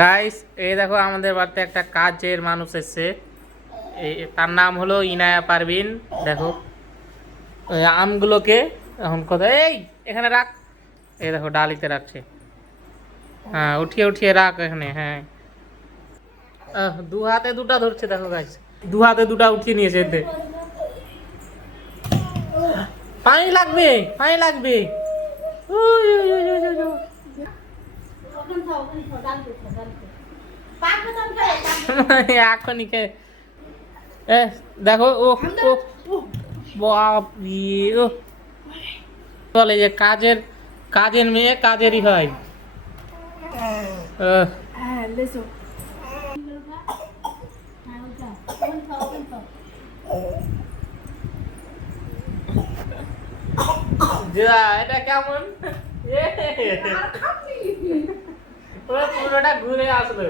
Guys, এই দেখো আমাদের বাড়িতে একটা কাজের মানুষ এসেছে। তার নাম হলো ইনায়া পারভিন। দেখো ওই আমগুলোকে এখন কোথায়, এই এখানে রাখ। এই দেখো ডালিতে রাখছে। হ্যাঁ, উঠিয়ে উঠিয়ে রাখ এখানে। হ্যাঁ, দু হাতে দুটা ধরছে দেখো গাইস, দু হাতে দুটা উঠিয়ে নিয়েছে এতে। পানি লাগবে, পানি লাগবে। We, we, we, we, we, we. এখনই কে দেখো ও ও বাপ রে, ও বলে যে কাজের কাজের মেয়ে কাজেরই হয়। আহ, যা, এটা কেমন? পুরোটা ঘুরে আসলো।